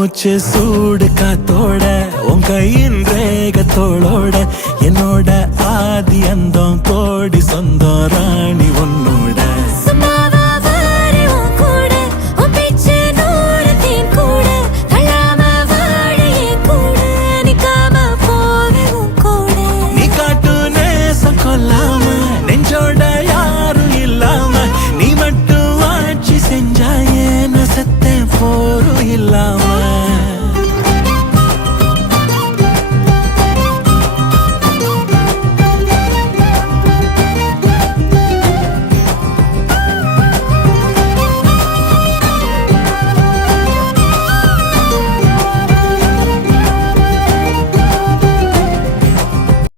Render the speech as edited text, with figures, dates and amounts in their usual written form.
மூச்சு சூடு காத்தோட உன் கையின் ரேகத்தோளோட என்னோட ஆதி அந்தம் கோடி சொந்தம் ராணி ஒன்னு